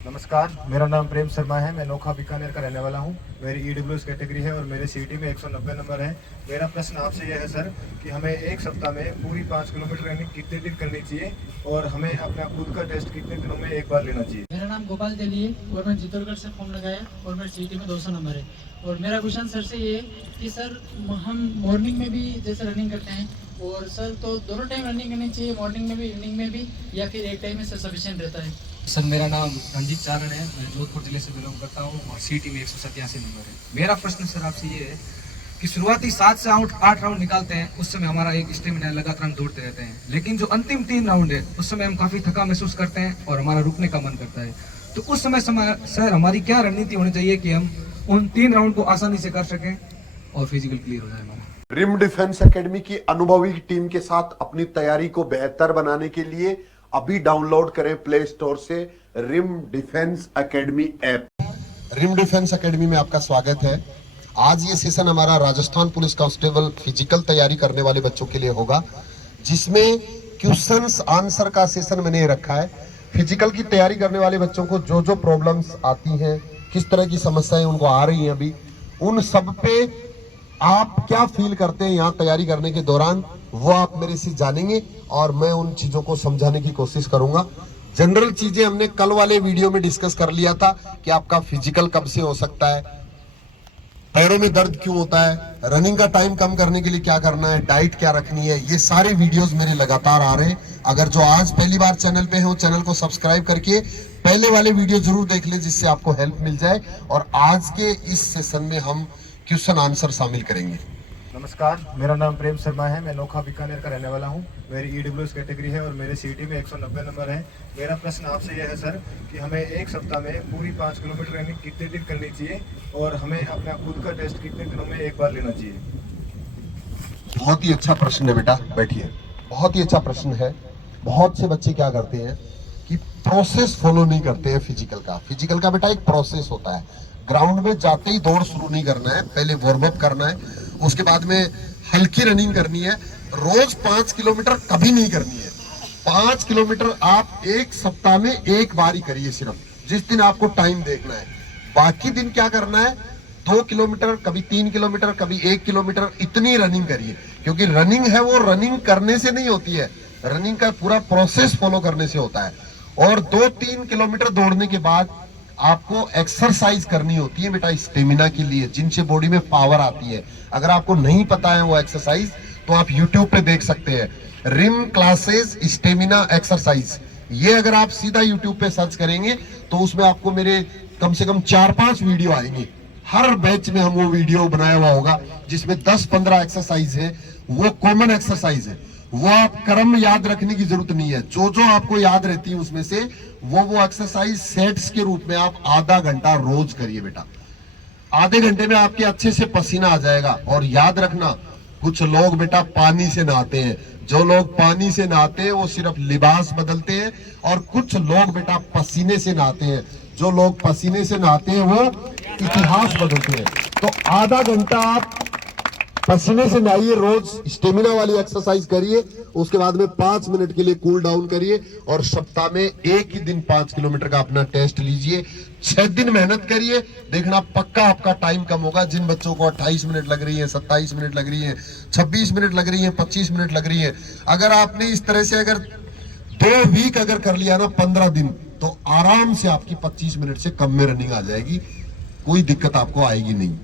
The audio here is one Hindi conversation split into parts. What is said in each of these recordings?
नमस्कार, मेरा नाम प्रेम शर्मा है। मैं नोखा बीकानेर का रहने वाला हूँ। मेरी ईडब्ल्यूएस कैटेगरी है और मेरे सीईटी में 190 नंबर है। मेरा प्रश्न आपसे यह है सर कि हमें एक सप्ताह में पूरी 5 किलोमीटर रनिंग कितने दिन करनी चाहिए और हमें अपना खुद का टेस्ट कितने दिनों में एक बार लेना चाहिए। मेरा नाम गोपाल तेली है और मैं चित्तौड़गढ़ से फॉर्म लगाया और मेरे सीईटी में 200 नंबर है। और मेरा क्वेश्चन सर से ये है कि सर हम मॉर्निंग में भी जैसे रनिंग करते हैं और सर तो दोनों टाइम रनिंग करनी चाहिए, मॉर्निंग में भी इवनिंग में भी, या फिर एक टाइम में सर सफिशिएंट रहता है। सर मेरा नाम रंजीत चारण है। मैं जोधपुर जिले से बिलोंग करता हूँ और सीईटी में 187 नंबर है। मेरा प्रश्न सर आपसे ये है कि शुरुआती 7 से 8 राउंड निकालते हैं, उस समय हमारा एक स्टेमिना लगातार हम दौड़ते रहते हैं, लेकिन जो अंतिम 3 राउंड है उस समय हम काफ़ी थका महसूस करते हैं और हमारा रुकने का मन करता है। तो उस समय सर हमारी क्या रणनीति होनी चाहिए कि हम उन 3 राउंड को आसानी से कर सकें और फिजिकल क्लियर हो जाए हमारा। रिम डिफेंस एकेडमी की अनुभवी टीम के साथ अपनी तैयारी को बेहतर बनाने के लिए अभी डाउनलोड करें प्ले स्टोर से Rim Defence Academy app. Rim Defence Academy में आपका स्वागत है। आज ये सेशन हमारा राजस्थान पुलिस कांस्टेबल फिजिकल तैयारी करने वाले बच्चों के लिए होगा, जिसमें क्वेश्चंस आंसर का सेशन मैंने रखा है। फिजिकल की तैयारी करने वाले बच्चों को जो जो प्रॉब्लम्स आती हैं, किस तरह की समस्याएं उनको आ रही हैं, अभी उन सब पे आप क्या फील करते हैं यहाँ तैयारी करने के दौरान, वो आप मेरे से जानेंगे और मैं उन चीजों को समझाने की कोशिश करूंगा। जनरल चीजें हमने कल वाले वीडियो में डिस्कस कर लिया था कि आपका फिजिकल कब से हो सकता है, पैरों में दर्द क्यों होता है, रनिंग का टाइम कम करने के लिए क्या करना है, डाइट क्या रखनी है। ये सारे वीडियोस मेरे लगातार आ रहे हैं। अगर जो आज पहली बार चैनल पे हो, चैनल को सब्सक्राइब करके पहले वाले वीडियो जरूर देख ले, जिससे आपको हेल्प मिल जाए। और आज के इस सेशन में हम क्वेश्चन आंसर शामिल करेंगे। नमस्कार, मेरा नाम प्रेम शर्मा है। मैं नोखा बीकानेर का रहने वाला हूँ। मेरी ईडब्ल्यूएस कैटेगरी है और मेरे सीईटी में 190 नंबर है। मेरा प्रश्न आपसे यह है सर कि हमें एक सप्ताह में पूरी 5 किलोमीटर रनिंग कितने दिन करनी चाहिए और हमें अपना खुद का टेस्ट कितने दिनों में एक बार लेना चाहिए। बहुत ही अच्छा प्रश्न है बेटा, बैठिए। बहुत ही अच्छा प्रश्न है। बहुत से बच्चे क्या करते हैं कि प्रोसेस फॉलो नहीं करते हैं फिजिकल का बेटा एक प्रोसेस होता है। ग्राउंड में जाते ही दौड़ शुरू नहीं करना है, पहले वार्म अप करना है, उसके बाद में हल्की रनिंग करनी है। रोज 5 किलोमीटर कभी नहीं करनी है। 5 किलोमीटर आप एक सप्ताह में एक बार ही करिए, सिर्फ जिस दिन आपको टाइम देखना है। बाकी दिन क्या करना है, 2 किलोमीटर, कभी 3 किलोमीटर, कभी 1 किलोमीटर, इतनी रनिंग करिए। क्योंकि रनिंग है वो रनिंग करने से नहीं होती है, रनिंग का पूरा प्रोसेस फॉलो करने से होता है। और 2-3 किलोमीटर दौड़ने के बाद आपको एक्सरसाइज करनी होती है बेटा, स्टेमिना के लिए, जिनसे बॉडी में पावर आती है। अगर आपको नहीं पता है वो एक्सरसाइज, तो आप यूट्यूब पे देख सकते हैं, रिम क्लासेस स्टेमिना एक्सरसाइज। ये अगर आप सीधा यूट्यूब पे सर्च करेंगे तो उसमें आपको मेरे कम से कम 4-5 वीडियो आएंगे। हर बैच में हम वो वीडियो बनाया हुआ होगा, जिसमें 10-15 एक्सरसाइज है, वो कॉमन एक्सरसाइज है। वो आप क्रम याद रखने की जरूरत नहीं है, जो जो आपको याद रहती है उसमें से वो एक्सरसाइज सेट्स के रूप में आप आधा घंटा रोज करिए बेटा। आधे घंटे में आपके अच्छे से पसीना आ जाएगा। और याद रखना, कुछ लोग बेटा पानी से नहाते हैं, जो लोग पानी से नहाते हैं वो सिर्फ लिबास बदलते हैं, और कुछ लोग बेटा पसीने से नहाते हैं, जो लोग पसीने से नहाते हैं वो इतिहास बदलते हैं। तो आधा घंटा आप पसीने से नहाइए, रोज स्टेमिना वाली एक्सरसाइज करिए, उसके बाद में 5 मिनट के लिए कूल डाउन करिए, और सप्ताह में एक ही दिन 5 किलोमीटर का अपना टेस्ट लीजिए। 6 दिन मेहनत करिए, देखना पक्का आपका टाइम कम होगा। जिन बच्चों को 28 मिनट लग रही है, 27 मिनट लग रही है, 26 मिनट लग रही है, 25 मिनट लग रही है, अगर आपने इस तरह से अगर 2 वीक अगर कर लिया ना, 15 दिन, तो आराम से आपकी 25 मिनट से कम में रनिंग आ जाएगी, कोई दिक्कत आपको आएगी नहीं।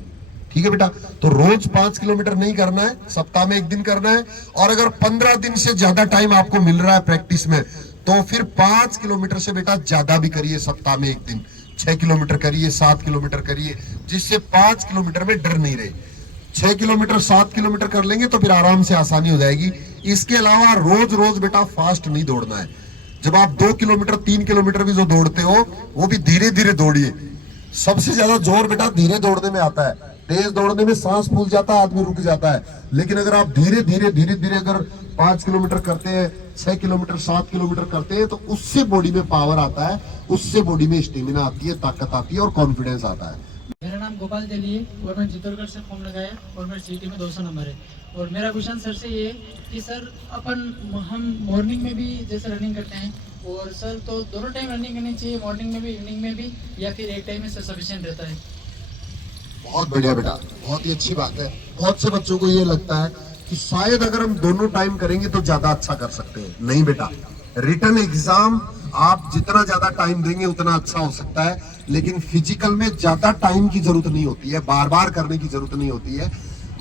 ठीक है बेटा, तो रोज 5 किलोमीटर नहीं करना है, सप्ताह में एक दिन करना है। और अगर 15 दिन से ज्यादा टाइम आपको मिल रहा है प्रैक्टिस में, तो फिर 5 किलोमीटर से बेटा ज्यादा भी करिए, सप्ताह में एक दिन 6 किलोमीटर करिए, 7 किलोमीटर करिए, जिससे 5 किलोमीटर में डर नहीं रहे। 6 किलोमीटर 7 किलोमीटर कर लेंगे तो फिर आराम से आसानी हो जाएगी। इसके अलावा रोज रोज बेटा फास्ट नहीं दौड़ना है। जब आप 2 किलोमीटर 3 किलोमीटर भी जो दौड़ते हो, वो भी धीरे धीरे दौड़िए। सबसे ज्यादा जोर बेटा धीरे दौड़ने में आता है। तेज दौड़ने में सांस फूल जाता है, आदमी रुक जाता है। लेकिन अगर आप धीरे धीरे अगर 5 किलोमीटर करते हैं, 6 किलोमीटर 7 किलोमीटर करते हैं, तो उससे बॉडी में पावर आता है, उससे बॉडी में स्टेमिना आती है, ताकत आती है और कॉन्फिडेंस आता है। मेरा नाम गोपाल तेली है और मैं चित्तौड़गढ़ से फॉर्म लगाया और मेरे सीईटी में 200 नंबर है। और मेरा क्वेश्चन सर से ये है कि सर हम मॉर्निंग में भी जैसे रनिंग करते हैं और सर तो दोनों टाइम रनिंग करनी चाहिए, मॉर्निंग में भी इवनिंग में भी, या फिर एक टाइम में सर सफिशिएंट रहता है? बहुत बढ़िया बेटा, बहुत ही अच्छी बात है। बहुत से बच्चों को ये लगता है कि शायद अगर हम दोनों टाइम करेंगे तो ज्यादा अच्छा कर सकते हैं। नहीं बेटा, रिटन एग्जाम आप जितना ज्यादा टाइम देंगे उतना अच्छा हो सकता है, लेकिन फिजिकल में ज्यादा टाइम की जरूरत नहीं होती है, बार बार करने की जरूरत नहीं होती है।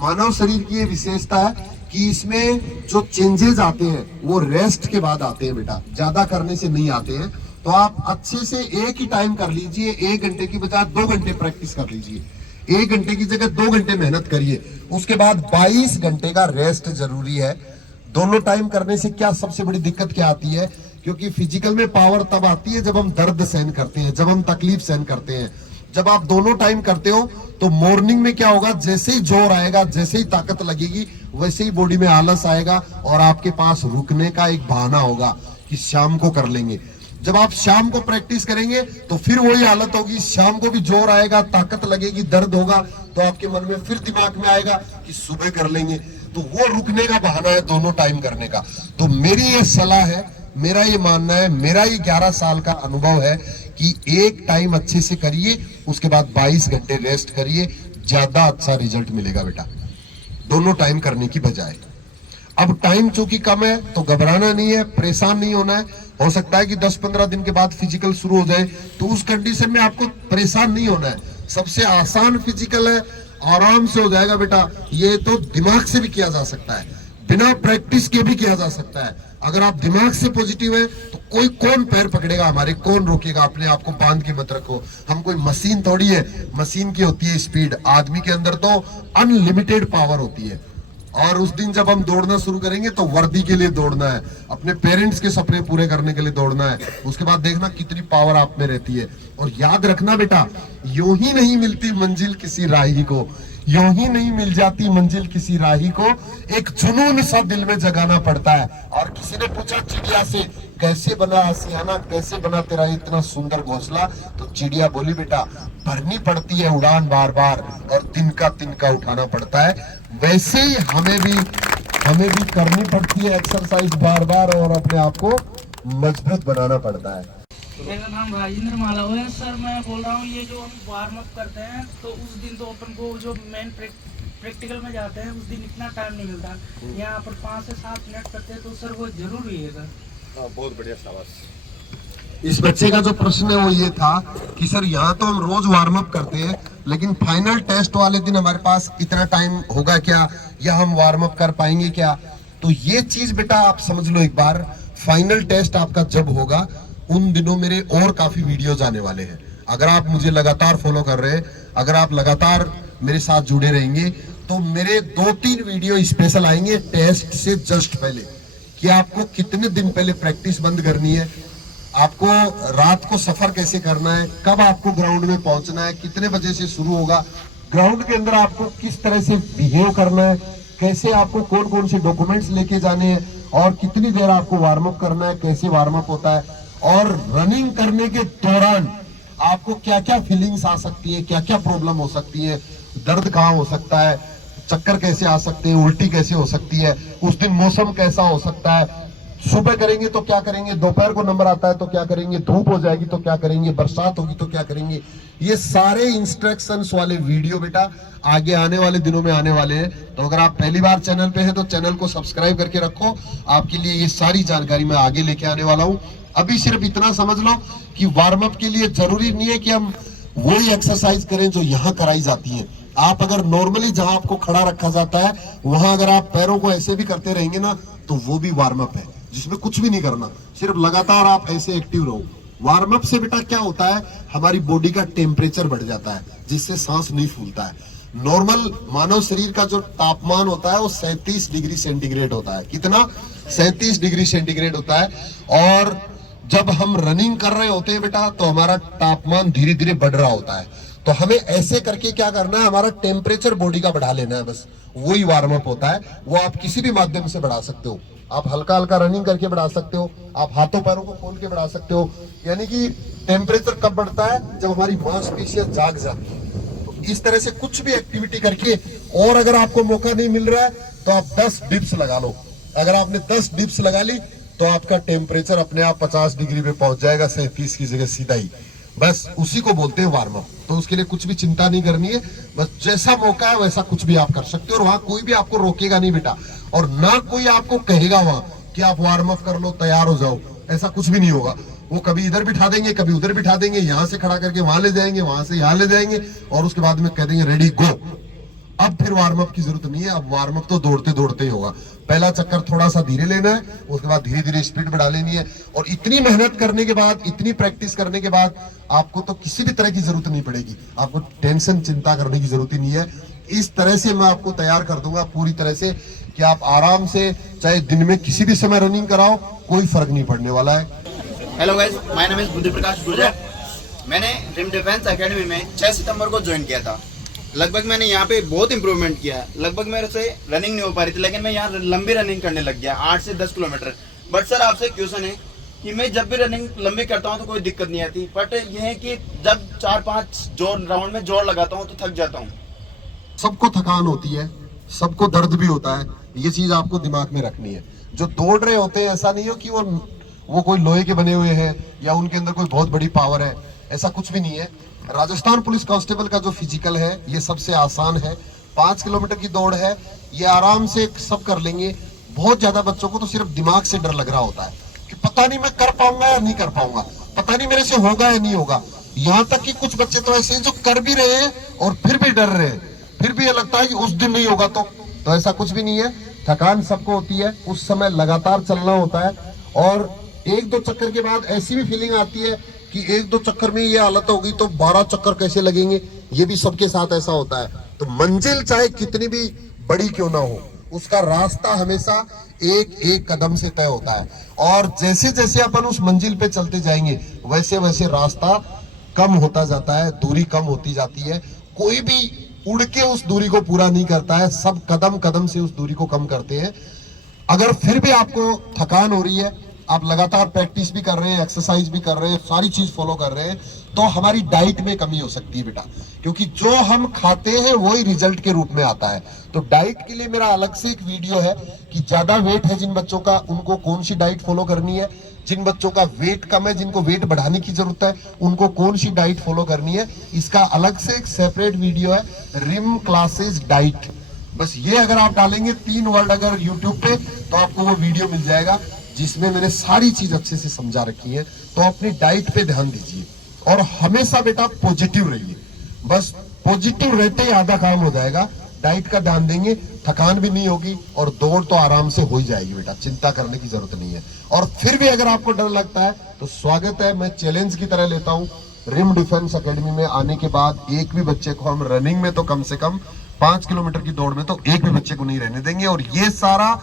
मानव शरीर की ये विशेषता है कि इसमें जो चेंजेस आते हैं वो रेस्ट के बाद आते हैं बेटा, ज्यादा करने से नहीं आते हैं। तो आप अच्छे से एक ही टाइम कर लीजिए, 1 घंटे की बजाय 2 घंटे प्रैक्टिस कर लीजिए, 1 घंटे की जगह 2 घंटे मेहनत करिए, उसके बाद 22 घंटे का रेस्ट जरूरी है। दोनों टाइम करने से क्या सबसे बड़ी दिक्कत क्या आती है, क्योंकि फिजिकल में पावर तब आती है जब हम दर्द सहन करते हैं, जब हम तकलीफ सहन करते हैं। जब आप दोनों टाइम करते हो तो मॉर्निंग में क्या होगा, जैसे ही जोर आएगा, जैसे ही ताकत लगेगी, वैसे ही बॉडी में आलस आएगा और आपके पास रुकने का एक बहाना होगा कि शाम को कर लेंगे। जब आप शाम को प्रैक्टिस करेंगे तो फिर वही हालत होगी, शाम को भी जोर आएगा, ताकत लगेगी, दर्द होगा, तो आपके मन में फिर दिमाग में आएगा कि सुबह कर लेंगे। तो वो रुकने का बहाना है दोनों टाइम करने का। तो मेरी ये सलाह है, मेरा ये मानना है, मेरा ये 11 साल का अनुभव है कि एक टाइम अच्छे से करिए, उसके बाद 22 घंटे रेस्ट करिए, ज्यादा अच्छा रिजल्ट मिलेगा बेटा, दोनों टाइम करने की बजाय। अब टाइम चूंकि कम है तो घबराना नहीं है, परेशान नहीं होना है। हो सकता है कि 10-15 दिन के बाद फिजिकल शुरू हो जाए, तो उस कंडीशन में आपको परेशान नहीं होना है। सबसे आसान फिजिकल है, आराम से हो जाएगा बेटा। ये तो दिमाग से भी किया जा सकता है, बिना प्रैक्टिस के भी किया जा सकता है। अगर आप दिमाग से पॉजिटिव है तो कोई कौन पैर पकड़ेगा हमारे, कौन रोकेगा? अपने आप को बांध के मत रखो, हम कोई मशीन थोड़ी है। मशीन की होती है स्पीड, आदमी के अंदर तो अनलिमिटेड पावर होती है। और उस दिन जब हम दौड़ना शुरू करेंगे तो वर्दी के लिए दौड़ना है, अपने पेरेंट्स के सपने पूरे करने के लिए दौड़ना है। उसके बाद देखना कितनी पावर आप में रहती है। और याद रखना बेटा, यूं ही नहीं मिलती मंजिल किसी राही को, यूं ही नहीं मिल जाती मंजिल किसी राही को, एक जुनून सा दिल में जगाना पड़ता है। और किसी ने पूछा चिड़िया से, कैसे बना आसियाना, कैसे बना तेरा इतना सुंदर घोंसला? तो चिड़िया बोली, बेटा भरनी पड़ती है उड़ान बार बार और तिनका तिनका उठाना पड़ता है। वैसे ही हमें भी करनी पड़ती है एक्सरसाइज बार बार और अपने आप को मजबूत बनाना पड़ता है। मेरा नाम राजेंद्र मालव है सर। मैं बोल रहा हूँ, ये जो हम वार्म अप करते हैं तो उस दिन तो अपन को जो मेन प्रैक्टिकल में जाते हैं उस दिन इतना टाइम नहीं मिलता। यहाँ पर 5 से 7 मिनट करते हैं तो सर वो जरूरी है सर। बहुत बढ़िया, शाबाश। इस बच्चे का जो प्रश्न है वो ये था कि सर यहाँ तो हम रोज वार्म अप करते हैं, लेकिन फाइनल टेस्ट वाले दिन हमारे पास इतना टाइम होगा क्या, या हम वार्म अप कर पाएंगे क्या? तो ये चीज बेटा आप समझ लो एक बार, फाइनल टेस्ट आपका जब होगा उन दिनों मेरे और काफी वीडियोज आने वाले हैं। अगर आप मुझे लगातार फॉलो कर रहे हैं, अगर आप लगातार मेरे साथ जुड़े रहेंगे, तो मेरे 2-3 वीडियो स्पेशल आएंगे टेस्ट से जस्ट पहले, कि आपको कितने दिन पहले प्रैक्टिस बंद करनी है, आपको रात को सफर कैसे करना है, कब आपको ग्राउंड में पहुंचना है, कितने बजे से शुरू होगा, ग्राउंड के अंदर आपको किस तरह से बिहेव करना है, कैसे आपको कौन कौन से डॉक्यूमेंट्स लेके जाने हैं, और कितनी देर आपको वार्म अप करना है, कैसे वार्म अप होता है, और रनिंग करने के दौरान आपको क्या क्या फीलिंग्स आ सकती है, क्या क्या प्रॉब्लम हो सकती है, दर्द कहाँ हो सकता है, चक्कर कैसे आ सकते हैं, उल्टी कैसे हो सकती है, उस दिन मौसम कैसा हो सकता है, सुबह करेंगे तो क्या करेंगे, दोपहर को नंबर आता है तो क्या करेंगे, धूप हो जाएगी तो क्या करेंगे, बरसात होगी तो क्या करेंगे। ये सारे इंस्ट्रक्शंस वाले वीडियो बेटा आगे आने वाले दिनों में आने वाले हैं। तो अगर आप पहली बार चैनल पे हैं तो चैनल को सब्सक्राइब करके रखो, आपके लिए ये सारी जानकारी मैं आगे लेके आने वाला हूँ। अभी सिर्फ इतना समझ लो कि वार्म अप के लिए जरूरी नहीं है कि हम वही एक्सरसाइज करें जो यहाँ कराई जाती है। आप अगर नॉर्मली जहां आपको खड़ा रखा जाता है वहां अगर आप पैरों को ऐसे भी करते रहेंगे ना, तो वो भी वार्म अप है, जिसमें कुछ भी नहीं करना, सिर्फ लगातार आप ऐसे एक्टिव रहो। वार्म अप से बेटा क्या होता है, हमारी बॉडी का टेम्परेचर बढ़ जाता है, जिससे सांस नहीं फूलता है। नॉर्मल मानव शरीर का जो तापमान होता है वो 37 डिग्री सेंटीग्रेड होता है। कितना? 37 डिग्री सेंटीग्रेड होता है। और जब हम रनिंग कर रहे होते हैं बेटा तो हमारा तापमान धीरे धीरे बढ़ रहा होता है। तो हमें ऐसे करके क्या करना है, हमारा टेम्परेचर बॉडी का बढ़ा लेना है, बस वही वार्म अप होता है। वो आप किसी भी माध्यम से बढ़ा सकते हो, आप हल्का हल्का रनिंग करके बढ़ा सकते हो, आप हाथों पैरों को खोल के बढ़ा सकते हो। यानी कि टेम्परेचर कब बढ़ता है, जब हमारी मांसपेशियां जाग जाती है। तो इस तरह से कुछ भी एक्टिविटी करके, और अगर आपको मौका नहीं मिल रहा है तो आप 10 डिप्स लगा लो। अगर आपने 10 डिप्स लगा ली तो आपका टेम्परेचर अपने आप 50 डिग्री पे पहुंच जाएगा, 37 की जगह सीधा ही। बस उसी को बोलते हैं वार्म अप। तो उसके लिए कुछ भी चिंता नहीं करनी है, बस जैसा मौका है वैसा कुछ भी आप कर सकते हो, और वहां कोई भी आपको रोकेगा नहीं बेटा, और ना कोई आपको कहेगा वहां कि आप वार्म अप कर लो, तैयार हो जाओ, ऐसा कुछ भी नहीं होगा। वो कभी इधर बिठा देंगे, कभी उधर बिठा देंगे, यहाँ से खड़ा करके वहां ले जाएंगे, वहां से यहाँ ले जाएंगे, और उसके बाद में कह देंगे रेडी गो। अब फिर वार्म अप की जरूरत नहीं है, अब वार्म अप तो दौड़ते दौड़ते ही होगा। पहला चक्कर थोड़ा सा धीरे लेना है, उसके बाद धीरे धीरे स्पीड बढ़ा लेनी है, और इतनी मेहनत करने के बाद, इतनी प्रैक्टिस करने के बाद आपको तो किसी भी तरह की जरूरत नहीं पड़ेगी, आपको टेंशन चिंता करने की जरूरत ही नहीं है। इस तरह से मैं आपको तैयार कर दूंगा पूरी तरह से कि आप आराम से चाहे दिन में किसी भी समय रनिंग कराओ, कोई फर्क नहीं पड़ने वाला है। Hello guys, my name is बुद्धि प्रकाश गुर्जर। मैंने रिम डिफेंस एकेडमी में 6 सितंबर को ज्वाइन किया था। लगभग मैंने यहाँ पे बहुत इंप्रूवमेंट किया है। लगभग मेरे से रनिंग नहीं हो पा रही थी, लेकिन मैं यहाँ लंबी रनिंग करने लग गया, 8 से 10 किलोमीटर। बट सर आपसे क्वेश्चन है कि मैं जब भी रनिंग लंबी करता हूँ तो कोई दिक्कत नहीं आती, बट ये है कि जब 4-5 राउंड में जोर लगाता हूँ तो थक जाता हूँ। सबको थकान होती है, सबको दर्द भी होता है, ये चीज आपको दिमाग में रखनी है। जो दौड़ रहे होते हैं ऐसा नहीं हो कि वो कोई लोहे के बने हुए हैं या उनके अंदर कोई बहुत बड़ी पावर है, ऐसा कुछ भी नहीं है। राजस्थान पुलिस कांस्टेबल का जो फिजिकल है ये सबसे आसान है, 5 किलोमीटर की दौड़ है, ये आराम से सब कर लेंगे। बहुत ज्यादा बच्चों को तो सिर्फ दिमाग से डर लग रहा होता है कि पता नहीं मैं कर पाऊंगा या नहीं कर पाऊंगा, पता नहीं मेरे से होगा या नहीं होगा। यहाँ तक कि कुछ बच्चे तो ऐसे हैं जो कर भी रहे हैं और फिर भी डर रहे हैं, फिर भी ये लगता है कि उस दिन नहीं होगा तो ऐसा कुछ भी नहीं है। थकान सबको होती है, उस समय लगातार चलना होता है, और 1-2 चक्कर के बाद ऐसी भी फीलिंग आती है कि 1-2 चक्कर में ये हालत होगी तो 12 चक्कर कैसे लगेंगे, ये भी सबके साथ ऐसा होता है। तो मंजिल चाहे कितनी भी बड़ी क्यों ना हो, उसका रास्ता हमेशा एक एक कदम से तय होता है, और जैसे जैसे अपन उस मंजिल पे चलते जाएंगे वैसे वैसे रास्ता कम होता जाता है, दूरी कम होती जाती है। कोई भी उड़ के उस दूरी को पूरा नहीं करता है, सब कदम कदम से उस दूरी को कम करते हैं। अगर फिर भी आपको थकान हो रही है, आप लगातार प्रैक्टिस भी कर रहे हैं, एक्सरसाइज भी कर रहे हैं, सारी चीज फॉलो कर रहे हैं, तो हमारी डाइट में कमी हो सकती है बेटा, क्योंकि जो हम खाते हैं वही रिजल्ट के रूप में आता है। तो डाइट के लिए मेरा अलग से एक वीडियो है कि ज्यादा वेट है जिन बच्चों का, उनको कौन सी डाइट फॉलो करनी है, जिन बच्चों का वेट कम है, जिनको वेट बढ़ाने की जरूरत है, उनको कौन सी डाइट फॉलो करनी है। इसका अलग से एक सेपरेट वीडियो है, रिम क्लासेस डाइट। बस ये अगर आप डालेंगे 3 वर्ड अगर यूट्यूब पे, तो आपको वो वीडियो मिल जाएगा जिसमें मैंने सारी चीज अच्छे से समझा रखी है। तो अपनी डाइट पे ध्यान दीजिए और हमेशा बेटा पॉजिटिव रहिए, बस पॉजिटिव रहते ही आधा काम हो जाएगा। डाइट का ध्यान देंगे, थकान भी नहीं होगी, और दौड़ तो आराम से हो ही जाएगी बेटा, चिंता करने की जरूरत नहीं है। और फिर भी अगर आपको डर लगता है तो स्वागत है, मैं चैलेंज की तरह लेता हूँ। रिम डिफेंस एकेडमी में आने के बाद एक भी बच्चे को हम रनिंग में तो कम से कम 5 किलोमीटर की दौड़ में तो एक भी बच्चे को नहीं रहने देंगे, और ये सारा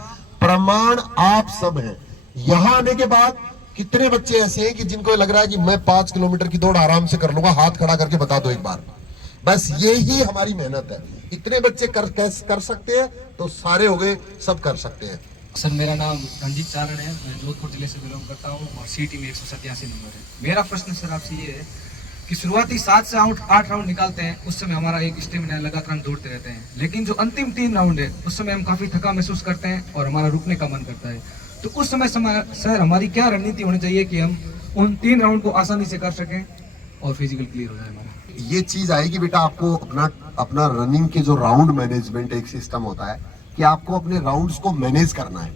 प्रमाण आप सब है। यहाँ आने के बाद कितने बच्चे ऐसे हैं कि जिनको लग रहा है कि मैं 5 किलोमीटर की दौड़ आराम से कर लूंगा, हाथ खड़ा करके बता दो एक बार। बस ये ही हमारी मेहनत है। इतने बच्चे कर सकते हैं तो सारे हो गए, सब कर सकते हैं। सर मेरा नाम रंजीत चारण है, मैं जोधपुर जिले से बिलोंग करता हूँ और सीटी में 187 नंबर है। मेरा प्रश्न सर आपसे ये है कि शुरुआती 7 से 8 राउंड निकालते हैं, उस समय हमारा एक स्टेमिना लगातार हम दौड़ते रहते हैं, लेकिन जो अंतिम 3 राउंड है उस समय हम काफी थका महसूस करते हैं और हमारा रुकने का मन करता है। तो उस समय सर हमारी क्या रणनीति होनी चाहिए कि हम उन 3 राउंड को आसानी से कर सकें और फिजिकल क्लियर हो जाए हमारा? ये चीज आएगी बेटा, आपको अपना रनिंग के जो राउंड मैनेजमेंट एक सिस्टम होता है कि आपको अपने राउंड्स को मैनेज करना है,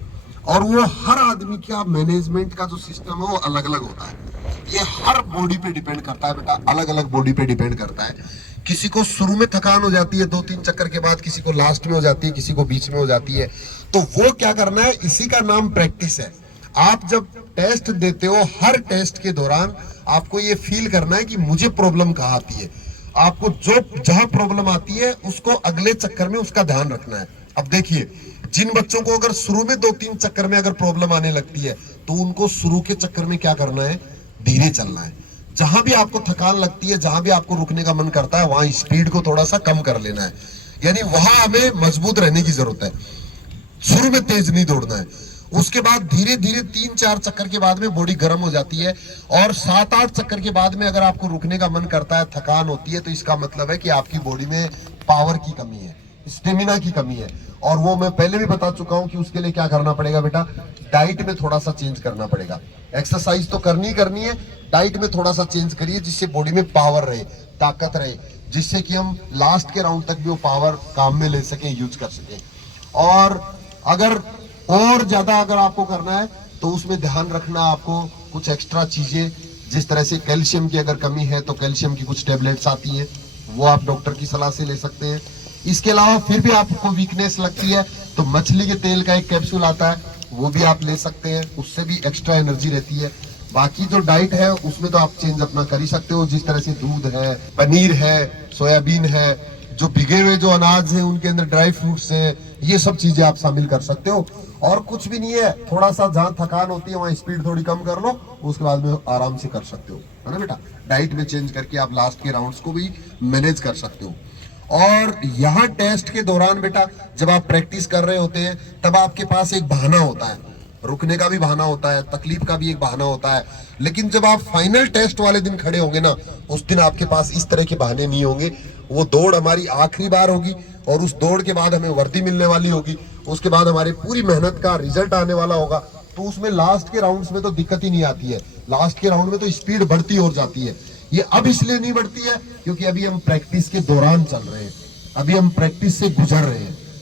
और वो हर आदमी का मैनेजमेंट का जो सिस्टम है वो अलग अलग होता है। ये हर बॉडी पे डिपेंड करता है बेटा, अलग अलग बॉडी पे डिपेंड करता है। किसी को शुरू में थकान हो जाती है 2-3 चक्कर के बाद, किसी को लास्ट में हो जाती है, किसी को बीच में हो जाती है। तो वो क्या करना है, इसी का नाम प्रैक्टिस है। आप जब टेस्ट देते हो, हर टेस्ट के दौरान आपको ये फील करना है कि मुझे प्रॉब्लम कहाँ आती है। आपको जहां प्रॉब्लम आती है उसको अगले चक्कर में उसका ध्यान रखना है। अब देखिए, जिन बच्चों को अगर शुरू में 2-3 चक्कर में अगर प्रॉब्लम आने लगती है तो उनको शुरू के चक्कर में क्या करना है, धीरे चलना है। जहां भी आपको थकान लगती है, जहां भी आपको रुकने का मन करता है, वहां स्पीड को थोड़ा सा कम कर लेना है। यानी वहां हमें मजबूत रहने की जरूरत है, शुरू में तेज नहीं दौड़ना है। उसके बाद धीरे धीरे 3-4 चक्कर के बाद में बॉडी गर्म हो जाती है, और 7-8 चक्कर के बाद में अगर आपको रुकने का मन करता है, थकान होती है, तो इसका मतलब है कि आपकी बॉडी में पावर की कमी है, स्टेमिना की कमी है। और वो मैं पहले भी बता चुका हूं कि उसके लिए क्या करना पड़ेगा बेटा, डाइट में थोड़ा सा चेंज करना पड़ेगा। एक्सरसाइज तो करनी करनी है, डाइट में थोड़ा सा चेंज करिए जिससे बॉडी में पावर रहे, ताकत रहे, जिससे कि हम लास्ट के राउंड तक भी वो पावर काम में ले सकें, यूज कर सकें। और अगर और ज्यादा अगर आपको करना है तो उसमें ध्यान रखना आपको कुछ एक्स्ट्रा चीजें, जिस तरह से कैल्शियम की अगर कमी है तो कैल्शियम की कुछ टेबलेट्स आती है, वो आप डॉक्टर की सलाह से ले सकते हैं। इसके अलावा फिर भी आपको वीकनेस लगती है तो मछली के तेल का एक कैप्सूल आता है, वो भी आप ले सकते हैं, उससे भी एक्स्ट्रा एनर्जी रहती है। बाकी जो डाइट है उसमें तो आप चेंज अपना कर ही सकते हो, जिस तरह से दूध है, पनीर है, सोयाबीन है, जो भिगे हुए जो अनाज है उनके अंदर ड्राई फ्रूट्स है, ये सब चीजें आप शामिल कर सकते हो। और कुछ भी नहीं है, थोड़ा सा जहाँ थकान होती है वहाँ स्पीड थोड़ी कम कर लो, उसके बाद में आराम से कर सकते हो, है ना बेटा। डाइट में चेंज करके आप लास्ट के राउंड्स को भी मैनेज कर सकते हो। और यहाँ टेस्ट के दौरान बेटा जब आप प्रैक्टिस कर रहे होते हैं तब आपके पास एक बहाना होता है, रुकने का भी बहाना होता है, तकलीफ का भी एक बहाना होता है। लेकिन जब आप फाइनल टेस्ट वाले दिन खड़े होंगे ना, उस दिन आपके पास इस तरह के बहाने नहीं होंगे। वो दौड़ हमारी आखिरी बार होगी और उस दौड़ के बाद हमें वर्दी मिलने वाली होगी, उसके बाद हमारी पूरी मेहनत का रिजल्ट आने वाला होगा। तो उसमें लास्ट के राउंड्स में तो दिक्कत ही नहीं आती है, लास्ट के राउंड में तो स्पीड बढ़ती और जाती है। ये अब इसलिए नहीं बढ़ती है क्योंकि अभी हम प्रैक्टिस के दौरान चल रहे हैं, अभी हम प्रैक्टिस से गुजर रहे हैं।